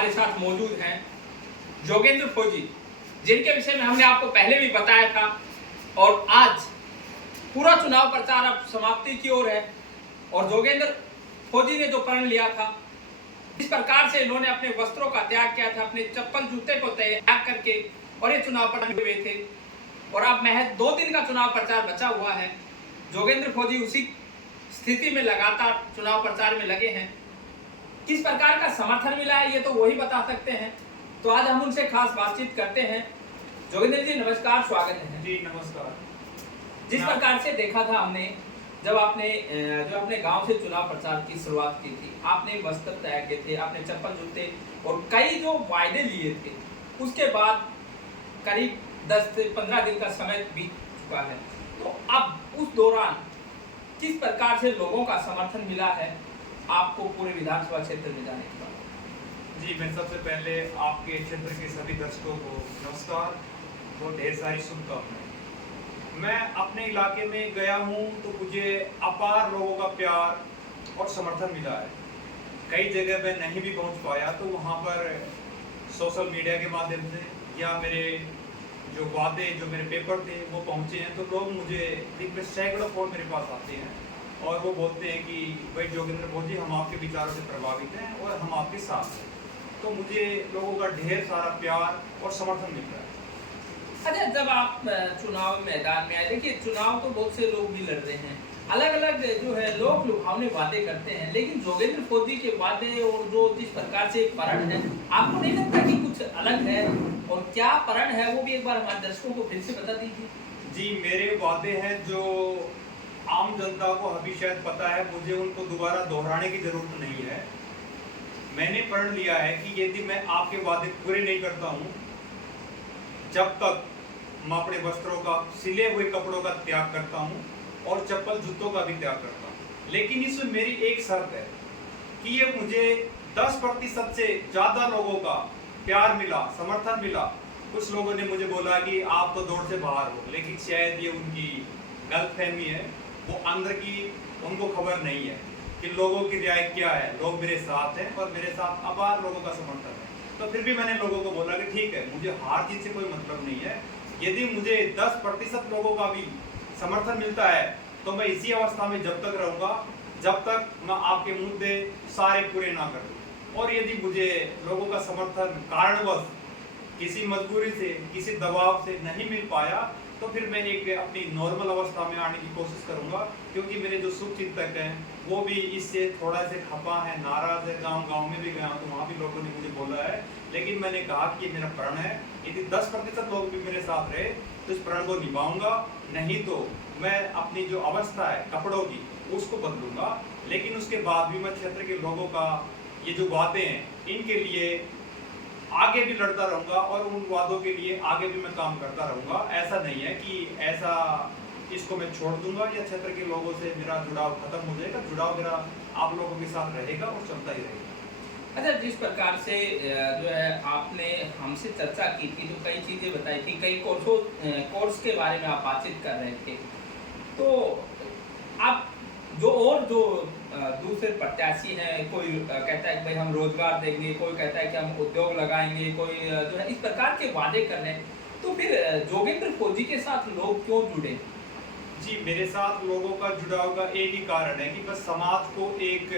हमारे साथ मौजूद हैं जोगेंद्र फौजी, जिनके विषय में हमने आपको पहले भी बताया था। और आज पूरा चुनाव प्रचार अब समाप्ति की ओर है और जोगेंद्र फौजी ने जो प्रण लिया था, जिस प्रकार से इन्होंने अपने वस्त्रों का त्याग किया था, अपने चप्पल जूते को त्याग करके और ये चुनाव प्रचार हुए थे, और अब महज 2 दिन का चुनाव प्रचार बचा हुआ है। जोगेंद्र फौजी उसी स्थिति में लगातार चुनाव प्रचार में लगे हैं। किस प्रकार का समर्थन मिला है ये तो वही बता सकते हैं। तो आज हम उनसे खास बातचीत करते हैं। जोगेंद्र जी नमस्कार, स्वागत है। जी नमस्कार। जिस प्रकार से देखा था हमने, जब आपने जो अपने गांव से चुनाव प्रचार की शुरुआत की थी, आपने वस्त्र त्याग किए थे, आपने चप्पल जूते और कई जो वायदे लिए थे, उसके बाद करीब 10 से 15 दिन का समय बीत चुका है। तो अब उस दौरान किस प्रकार से लोगों का समर्थन मिला है आपको पूरे विधानसभा क्षेत्र में जाने के बाद? जी, मैं सबसे पहले आपके क्षेत्र के सभी दर्शकों को नमस्कार और ढेर सारी शुभकामनाएं। मैं अपने इलाके में गया हूं तो मुझे अपार लोगों का प्यार और समर्थन मिला है। कई जगह मैं नहीं भी पहुंच पाया तो वहां पर सोशल मीडिया के माध्यम से या मेरे जो वादे जो मेरे पेपर थे वो पहुंचे हैं, तो लोग मुझे दिन में सैकड़ों फोन मेरे पास आते हैं और वो बोलते हैं कि भाई जोगेंद्र फौजी, हम आपके विचारों से प्रभावित हैं और हम आपके साथ हैं। तो मुझे लोगों का ढेर सारा प्यार और समर्थन मिल रहा है। अच्छा, जब आप चुनाव मैदान में आए, देखिए चुनाव तो बहुत से लोग भी लड़ रहे हैं, अलग अलग जो है लोग लुभावने वादे करते हैं, लेकिन जोगेंद्र फौजी के वादे और जो जिस प्रकार से प्रण है, आपको नहीं लगता कि कुछ अलग है? और क्या प्रण है वो भी एक बार हमारे दर्शकों को फिर से बता दीजिए। जी, मेरे वादे हैं जो आम जनता को अभी शायद पता है, मुझे उनको दोबारा दोहराने की जरूरत नहीं है। मैंने प्रण लिया है कि यदि मैं आपके वादे पूरे नहीं करता हूं, जब तक मैं अपने वस्त्रों का, सिले हुए कपड़ों का त्याग करता हूं और चप्पल जूतों का भी त्याग करता हूं। लेकिन इसमें मेरी एक शर्त है कि ये मुझे 10% से ज्यादा लोगों का प्यार मिला, समर्थन मिला। कुछ लोगों ने मुझे बोला कि आप तो दौड़ से बाहर हो, लेकिन शायद ये उनकी गलतफहमी है। वो अंदर की उनको खबर नहीं है कि लोगों की राय क्या है। लोग मेरे साथ हैं और मेरे साथ अपार लोगों का समर्थन है। तो फिर भी मैंने लोगों को बोला कि ठीक है, मुझे हार जीत से कोई मतलब नहीं है। यदि मुझे 10% लोगों का भी समर्थन मिलता है तो मैं इसी अवस्था में जब तक रहूंगा जब तक मैं आपके मुद्दे सारे पूरे ना कर दूं। और यदि मुझे लोगों का समर्थन कारणवश किसी मजबूरी से, किसी दबाव से नहीं मिल पाया, तो फिर मैं एक अपनी नॉर्मल अवस्था में आने की कोशिश करूंगा। क्योंकि मेरे जो शुभचिंतक हैं वो भी इससे थोड़ा से खपा है, नाराज है। गांव में भी गया तो वहाँ भी लोगों ने मुझे बोला है, लेकिन मैंने कहा कि ये मेरा प्रण है। यदि 10% लोग भी मेरे साथ रहे तो इस प्रण को निभाऊंगा, नहीं तो मैं अपनी जो अवस्था है कपड़ों की उसको बदलूंगा। लेकिन उसके बाद भी मैं क्षेत्र के लोगों का ये जो वादे हैं इनके लिए आगे भी लड़ता रहूंगा और उन वादों के लिए आगे भी मैं काम करता रहूंगा। ऐसा नहीं है कि ऐसा इसको मैं छोड़ दूंगा या क्षेत्र के लोगों से मेरा जुड़ाव खत्म हो जाएगा। जुड़ाव मेरा आप लोगों के साथ रहेगा और चलता ही रहेगा। अच्छा, जिस प्रकार से जो है आपने हमसे चर्चा की थी, जो कई चीज़ें बताई थी, कई कोर्स के बारे में आप बातचीत कर रहे थे, तो आप जो दूसरे प्रत्याशी हैं, कोई कहता है कि भाई हम रोजगार देंगे, कोई कहता है कि हम उद्योग लगाएंगे, कोई जो है इस प्रकार के वादे कर रहे हैं, तो फिर जोगेंद्र फौजी के साथ लोग क्यों जुड़े? जी, मेरे साथ लोगों का जुड़ाव का एक ही कारण है कि मैं समाज को एक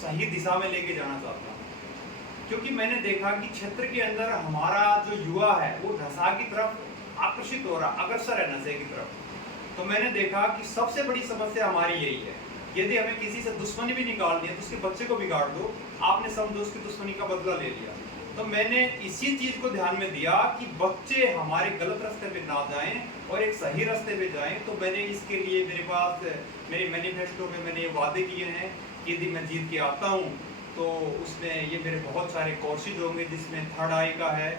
सही दिशा में लेके जाना चाहता हूँ। क्योंकि मैंने देखा कि क्षेत्र के अंदर हमारा जो युवा है वो नशा की तरफ आकर्षित हो रहा, अग्रसर है नशे की तरफ। तो मैंने देखा कि सबसे बड़ी समस्या हमारी यही है। यदि हमें किसी से दुश्मनी भी निकाल दी तो उसके बच्चे को बिगाड़ दो, आपने समझो उसकी दुश्मनी का बदला ले लिया। तो मैंने इसी चीज को ध्यान में दिया कि बच्चे हमारे गलत रास्ते पे ना जाएं और एक सही रास्ते पे जाएं। तो मैंने इसके लिए मेरे पास मेरे मैनिफेस्टो में मैंने वादे किए हैं कि यदि मैं जीत के आता हूं तो उसमें ये मेरे बहुत सारे कोर्सेज होंगे, जिसमें 3rd आई का है,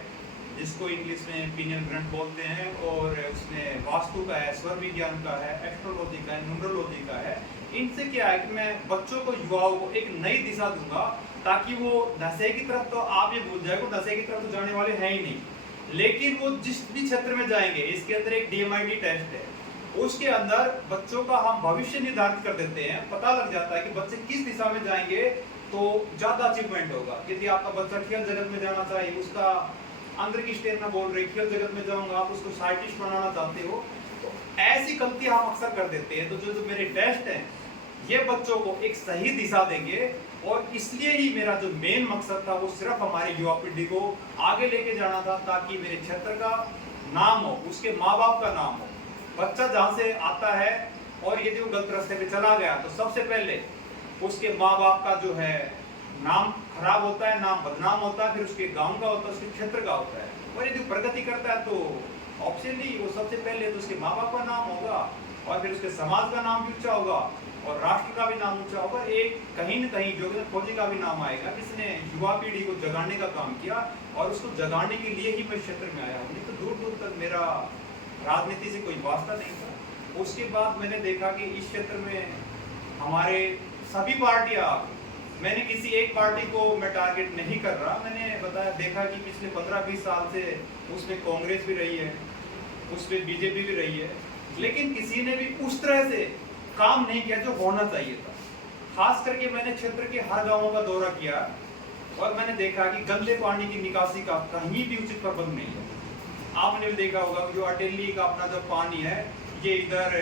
जिसको इंग्लिश में पीनियल ग्रंथ बोलते हैं, और उसमें वास्तु का है, स्वर विज्ञान का है, एस्ट्रोलॉजी का है, न्यूमरोलॉजी का है। इनसे क्या है कि मैं बच्चों को, युवाओं को एक नई दिशा दूंगा ताकि वो नशे की तरफ, तो आप ये भूल जाए, नशे की तरफ तो जाने वाले हैं ही नहीं, लेकिन वो जिस भी क्षेत्र में जाएंगे, इसके अंदर एक DMIT टेस्ट है, उसके अंदर बच्चों का हम भविष्य निर्धारित कर देते हैं। पता लग जाता है कि बच्चे किस दिशा में जाएंगे तो ज्यादा अचीवमेंट होगा। यदि आपका बच्चा खेल जगत में जाना चाहे, उसका अंदर की स्टेट बोल रही खेल जगत में जाऊंगा, आप उसको साइंटिस्ट बनाना चाहते हो, तो ऐसी गलती हम अक्सर कर देते हैं। तो जो मेरे टेस्ट हैं ये बच्चों को एक सही दिशा देंगे, और इसलिए ही मेरा जो मेन मकसद था वो सिर्फ हमारी युवा पीढ़ी को आगे लेके जाना था, ताकि मेरे क्षेत्र का नाम हो, उसके माँ बाप का नाम हो। बच्चा जहाँ से आता है और यदि वो गलत रास्ते पे चला गया तो सबसे पहले उसके माँ बाप का जो है नाम खराब होता है, नाम बदनाम होता है, फिर उसके गांव का होता है, उसके क्षेत्र का होता है। और यदि प्रगति करता है तो ऑप्शनली वो सबसे पहले तो उसके माँ बाप का नाम होगा, और फिर उसके समाज का नाम भी ऊंचा होगा, और राष्ट्र का भी नाम ऊंचा होगा। एक कहीं न कहीं जोगेंद्र फौजी का भी नाम आएगा, जिसने युवा पीढ़ी को जगाने का काम किया, और उसको जगाने के लिए ही मैं क्षेत्र में आया हूँ। नहीं तो दूर दूर तक मेरा राजनीति से कोई वास्ता नहीं था। उसके बाद मैंने देखा कि इस क्षेत्र में हमारे सभी पार्टियां, मैंने किसी एक पार्टी को मैं टारगेट नहीं कर रहा, मैंने बताया देखा कि पिछले 15-20 साल से उसमें कांग्रेस भी रही है, उसमें बीजेपी भी रही है, लेकिन किसी ने भी उस तरह से काम नहीं किया जो होना चाहिए था। खास करके मैंने क्षेत्र के हर गांवों का दौरा किया, और मैंने देखा कि गंदे पानी की निकासी का कहीं भी उचित प्रबंध नहीं है। आपने भी देखा होगा कि जो अटेली का अपना जो पानी है, ये इधर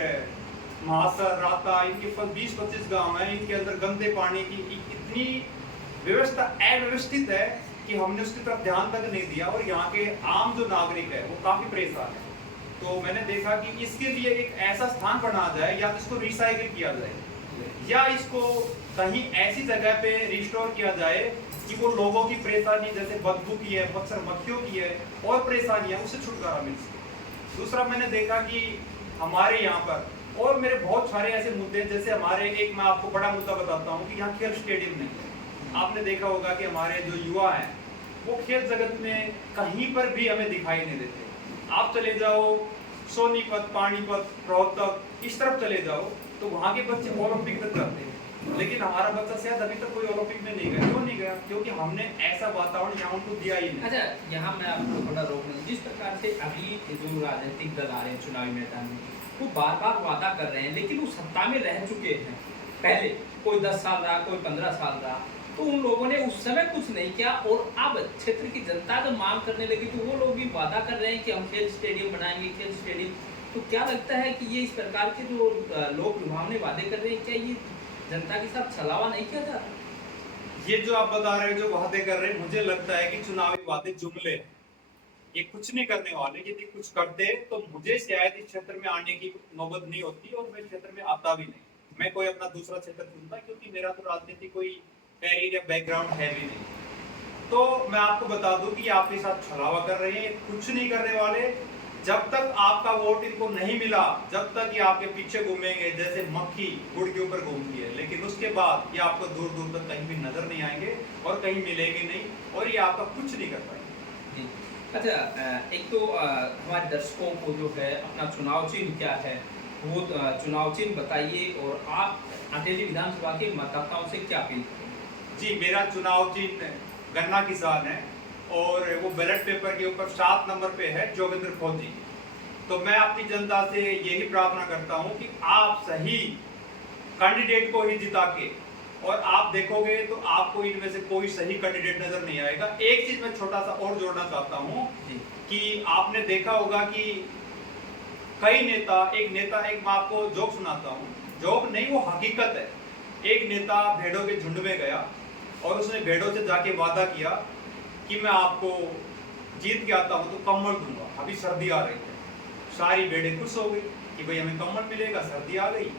महासर, राता, इनके 20-25 गांव हैं, इनके अंदर गंदे पानी की इतनी व्यवस्था अव्यवस्थित है कि हमने उसकी तरफ ध्यान तक नहीं दिया, और यहाँ के आम जो नागरिक है वो काफी परेशान है। तो मैंने देखा कि इसके लिए एक ऐसा स्थान बनाया जाए, या तो इसको रिसाइकिल किया जाए, या इसको कहीं ऐसी जगह पे रिस्टोर किया जाए कि वो लोगों की परेशानी, जैसे बदबू की है, मच्छर मक्खियों की है, और परेशानियां, उससे छुटकारा मिल सके। दूसरा मैंने देखा कि हमारे यहाँ पर और मेरे बहुत सारे ऐसे मुद्दे, जैसे हमारे एक मैं आपको बड़ा मुद्दा बताता हूँ कि यहाँ खेल स्टेडियम नहीं है। आपने देखा होगा कि हमारे जो युवा हैं वो खेल जगत में कहीं पर भी हमें दिखाई नहीं देते। आप चले जाओ सोनीपत, पानीपत, रोहतक, इस तरफ चले जाओ तो वहाँ के बच्चे ओलंपिक तक करते हैं, लेकिन हमारा बच्चा शायद अभी तक कोई ओलंपिक में नहीं गया। क्यों नहीं गया? क्योंकि हमने ऐसा वातावरण यहाँ उनको दिया ही नहीं। अच्छा, यहाँ मैं आपको थोड़ा रोक लूँ। जिस प्रकार से अभी जो राजनीतिक दल आ रहे हैं चुनावी मैदान में, वो बार बार वादा कर रहे हैं, लेकिन वो सत्ता में रह चुके हैं पहले, कोई 10 साल रहा, कोई 15 साल रहा, तो उन लोगों ने उस समय कुछ नहीं किया। और अब क्षेत्र की जनता जब मांग करने लगी तो वो लोग भी वादा कर रहे हैं कि हम खेल स्टेडियम बनाएंगे, खेल स्टेडियम। तो क्या लगता है कि ये इस प्रकार के जो लोग लुभावने वादे कर रहे हैं, क्या ये जनता के साथ छलावा नहीं किया जा रहा? ये जो आप बता रहे हो, जो वादे कर रहे हैं, मुझे लगता है कि चुनावी वादे जुमले, ये कुछ नहीं करने वाले। यदि कुछ करते तो मुझे शायद इस क्षेत्र में आने की नौबत नहीं होती, और मैं क्षेत्र में आता भी नहीं। मैं कोई अपना दूसरा क्षेत्र चुनता, क्योंकि मेरा तो राजनीति कोई कैरियर या बैकग्राउंड है भी नहीं। तो मैं आपको बता दूं कि आपके साथ छलावा कर रहे हैं, कुछ नहीं करने वाले। जब तक आपका वोट इनको नहीं मिला, जब तक ये आपके पीछे घूमेंगे जैसे मक्खी गुड़ के ऊपर घूमती है, लेकिन उसके बाद ये आपको दूर दूर तक कहीं भी नजर नहीं आएंगे, और कहीं मिलेंगे नहीं, और ये आपका कुछ नहीं कर पाएंगे। अच्छा, एक तो हमारे दर्शकों को जो है अपना चुनाव चिन्ह क्या है वो चुनाव चिन्ह बताइए, और आप अटेली विधानसभा के मतदाताओं से क्या अपील करेंगे? जी, मेरा चुनाव चिन्ह गन्ना किसान है, और वो बैलेट पेपर के ऊपर 7 नंबर पे है जोगेंद्र फौजी। तो मैं अपनी जनता से यही प्रार्थना करता हूं कि आप सही कैंडिडेट को ही जिता के, और आप देखोगे तो आपको इनमें से कोई सही कैंडिडेट नजर नहीं आएगा। एक चीज मैं छोटा सा और जोड़ना चाहता हूं कि आपने देखा होगा कि कई नेता, एक मैं आपको जोक सुनाता हूं, जोक नहीं वो हकीकत है। एक नेता भेड़ों के झुंड में गया, और उसने भेड़ों से जाके वादा किया कि मैं आपको जीत के आता हूं तो कम्बल दूंगा, अभी सर्दी आ रही है। सारी भेड़ें खुश हो गई कि भाई हमें कम्बल मिलेगा, सर्दी आ गई।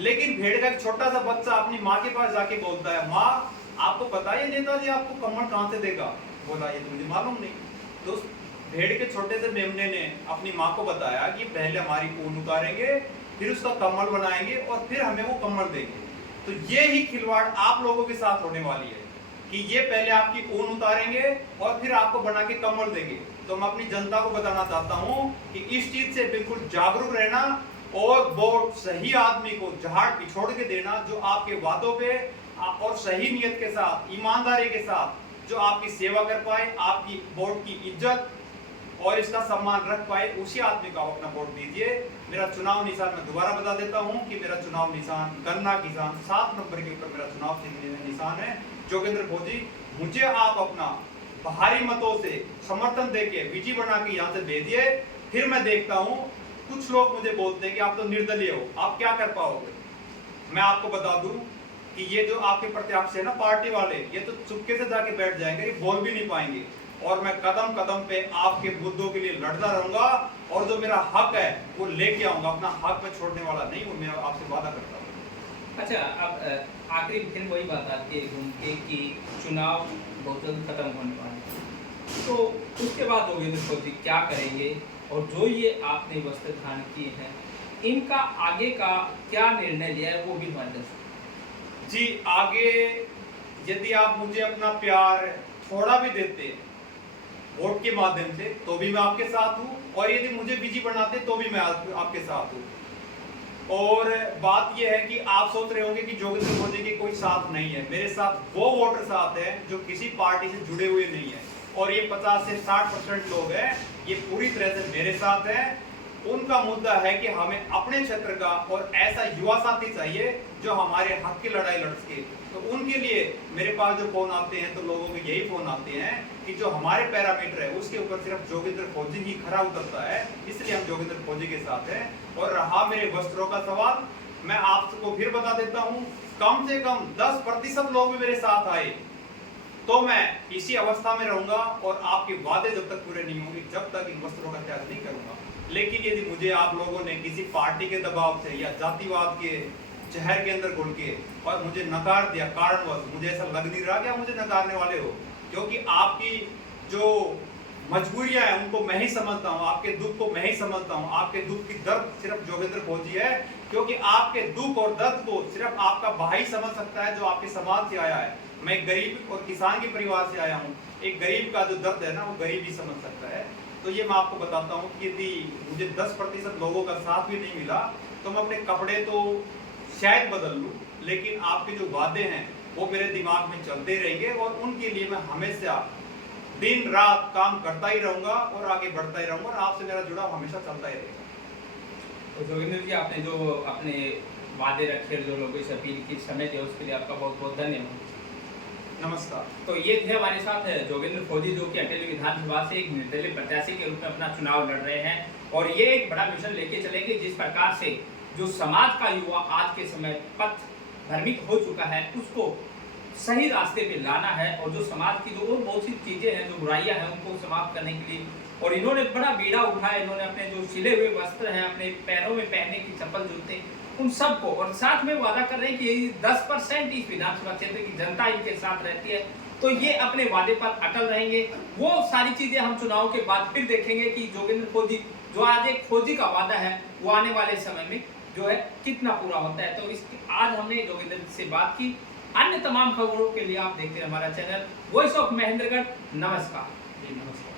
लेकिन भेड़ का एक छोटा सा बच्चा अपनी माँ के पास जाके बोलता है, माँ आपको पता है नेताजी आपको कम्बल कहाँ से देगा? बोला ये तो मुझे मालूम नहीं। तो भेड़ के छोटे से मेमने ने अपनी माँ को बताया कि पहले हमारी ऊन उतारेंगे, फिर उसका कम्बल बनाएंगे, और फिर हमें वो कम्बल देंगे। तो ये ही खिलवाड़ आप लोगों के साथ होने वाली है कि ये पहले आपकी ऊन उतारेंगे और फिर आपको बना के कम्बल देंगे। तो मैं अपनी जनता को बताना चाहता हूँ कि इस चीज से बिल्कुल जागरूक रहना, और वोट सही आदमी को झाड़ पिछोड़ के देना, जो आपके वादों पे और सही नियत के साथ, ईमानदारी के साथ जो आपकी सेवा कर पाए, आपकी वोट की इज्जत और इसका सम्मान रख पाए, उसी आदमी को आप अपना वोट दीजिए। मेरा चुनाव निशान मैं दोबारा बता देता हूं कि मेरा चुनाव निशान गन्ना किसान 7 नंबर के ऊपर मेरा चुनाव निशान है, जोगेंद्र फौजी। मुझे आप अपना भारी मतों से समर्थन देके विजयी बना के यहाँ से भेजिए, फिर मैं देखता हूँ। कुछ लोग मुझे बोलते हैं कि आप तो निर्दलीय हो, आप क्या कर पाओगे। मैं आपको बता दूं कि ये जो आपके प्रत्याशी है ना पार्टी वाले, ये तो चुपके से जाके बैठ जाएंगे, ये बोल भी नहीं पाएंगे। और मैं कदम कदम पे आपके मुद्दों के लिए लड़ता रहूंगा और जो मेरा हक है वो लेके आऊंगा। अपना हक में छोड़ने वाला नहीं हूं, मैं आपसे वादा करता हूं। अच्छा, अब आखिरी फिर वही बात आती है घूम के कि चुनाव बहुत जल्द खत्म होने वाले हैं, तो उसके बाद जोगेंद्र फौजी क्या करेंगे, और जो ये आपने वस्त्र धारण किए हैं इनका आगे का क्या निर्णय लिया है वो भी मार्गदर्शन। जी, आगे यदि आप मुझे अपना प्यार थोड़ा भी देते वोट के माध्यम से तो भी मैं आपके साथ हूं, और यदि मुझे विजयी बनाते तो भी मैं आपके साथ हूं। और बात यह है कि आप सोच रहे होंगे कि जोगेंद्र फौजी के कोई साथ नहीं है, मेरे साथ वो वोटर साथ है जो किसी पार्टी से जुड़े हुए नहीं है, और ये 50 से 60% लोग हैं, ये पूरी तरह से मेरे साथ हैं। उनका मुद्दा है कि हमें अपने क्षेत्र का और ऐसा युवा साथी चाहिए जो हमारे हक की लड़ाई लड़ सके। तो उनके लिए मेरे पास जो फोन आते हैं तो लोगों के यही फोन आते हैं कि जो हमारे पैरामीटर है उसके ऊपर सिर्फ जोगेंद्र फौजी ही खरा उतरता है, इसलिए हम जोगेंद्र फौजी के साथ हैं। और रहा मेरे वस्त्रों का सवाल, मैं आपको फिर बता देता हूँ, कम से कम 10% लोग भी मेरे साथ आए तो मैं इसी अवस्था में रहूंगा, और आपके वादे जब तक पूरे नहीं होंगे जब तक इन वस्त्रों का त्याग नहीं करूंगा। लेकिन यदि मुझे आप लोगों ने किसी पार्टी के दबाव से या जातिवाद के जहर के अंदर घुल के और मुझे नकार दिया कारणवश, मुझे ऐसा लग नहीं रहा कि आप मुझे नकारने वाले हो, क्योंकि आपकी जो मजबूरियां हैं उनको मैं ही समझता हूं, आपके दुख को मैं ही समझता हूं। आपके दुख की दर्द सिर्फ जोगेंद्र फौजी है, क्योंकि आपके दुख और दर्द को सिर्फ आपका भाई समझ सकता है जो आपके समाज से आया है। मैं गरीब और किसान के परिवार से आया हूं, एक गरीब का जो दर्द है ना वो गरीब ही समझ सकता है। तो ये मैं आपको बताता हूँ कि यदि मुझे 10% लोगों का साथ भी नहीं मिला तो मैं अपने कपड़े तो शायद बदल लूँ, लेकिन आपके जो वादे हैं वो मेरे दिमाग में चलते रहेंगे, और उनके लिए मैं हमेशा दिन रात काम करता ही रहूंगा और आगे बढ़ता ही रहूंगा, और आपसे मेरा जुड़ाव हमेशा चलता ही रहेगा। तो जोगेंद्र जी, आपने जो अपने वादे रखे, जो लोगों से अपील की, समय दिया, उसके लिए आपका बहुत बहुत धन्यवाद। नमस्कार। तो ये थे हमारे साथ जोगेंद्र फौजी, जो कि अटेली विधानसभा से एक निर्दलीय प्रत्याशी के रूप में अपना चुनाव लड़ रहे हैं, और ये एक बड़ा मिशन लेके चलेंगे। जिस प्रकार से जो समाज का युवा आज के समय पथ भ्रमित हो चुका है उसको सही रास्ते पे लाना है, और जो समाज की जो और बहुत सी चीजें हैं, जो बुराइयां हैं, उनको समाप्त करने के लिए, और इन्होंने बड़ा बीड़ा उठाया। इन्होंने अपने जो सिले हुए वस्त्र हैं, अपने पैरों में पहनने की चप्पल जूते, उन सबको, और साथ में वादा कर रहे हैं कि 10% इस विधानसभा क्षेत्र की जनता इनके साथ रहती है, तो ये अपने वादे पर अटल रहेंगे। वो सारी चीजें हम चुनाव के बाद फिर देखेंगे कि जोगेंद्र फौजी जो आज एक फौजी का वादा है वो आने वाले समय में जो है कितना पूरा होता है। तो इस आज हमने जोगेंद्र से बात की। अन्य तमाम खबरों के लिए आप देखते हैं हमारा चैनल वॉइस ऑफ महेंद्रगढ़। नमस्कार। जी नमस्कार।